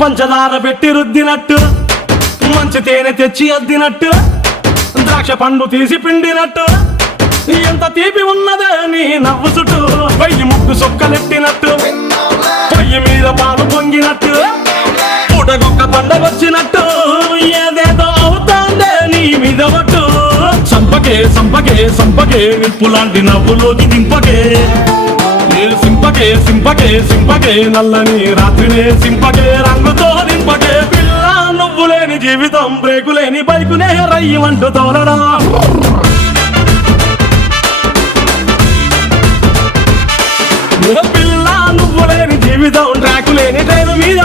పంచదార పెట్టి రుద్దినట్టు, మంచి తేనె తెచ్చి అద్దినట్టు, ద్రాక్ష పండు తీసి పిండినట్టు, ఎంత తీపి ఉన్నదే నీ నవ్వు చుట్టూ. వెయ్యి ముగ్గు సొక్కలెట్టినట్టు, పొయ్యి మీద పాలు పొంగినట్టు, పూటకొక్క పండగొచ్చినట్టు, ఏదేదో అవుతాందే నీ మీద ఒట్టు. సంపకే సంపకే సంపకే నిప్పు లాంటి నవ్వులోకి దింపకే, సింపకే సింపకే సింపకే నల్లని రాత్రినే సింపకే, రంగుతో నింపకే. పిల్ల నువ్వు లేని జీవితం, బ్రేకు లేని బైకునే రయ్యమంటూ తోలడం. పిల్ల నువ్వు లేని జీవితం, ట్రాకు లేని ట్రైను మీద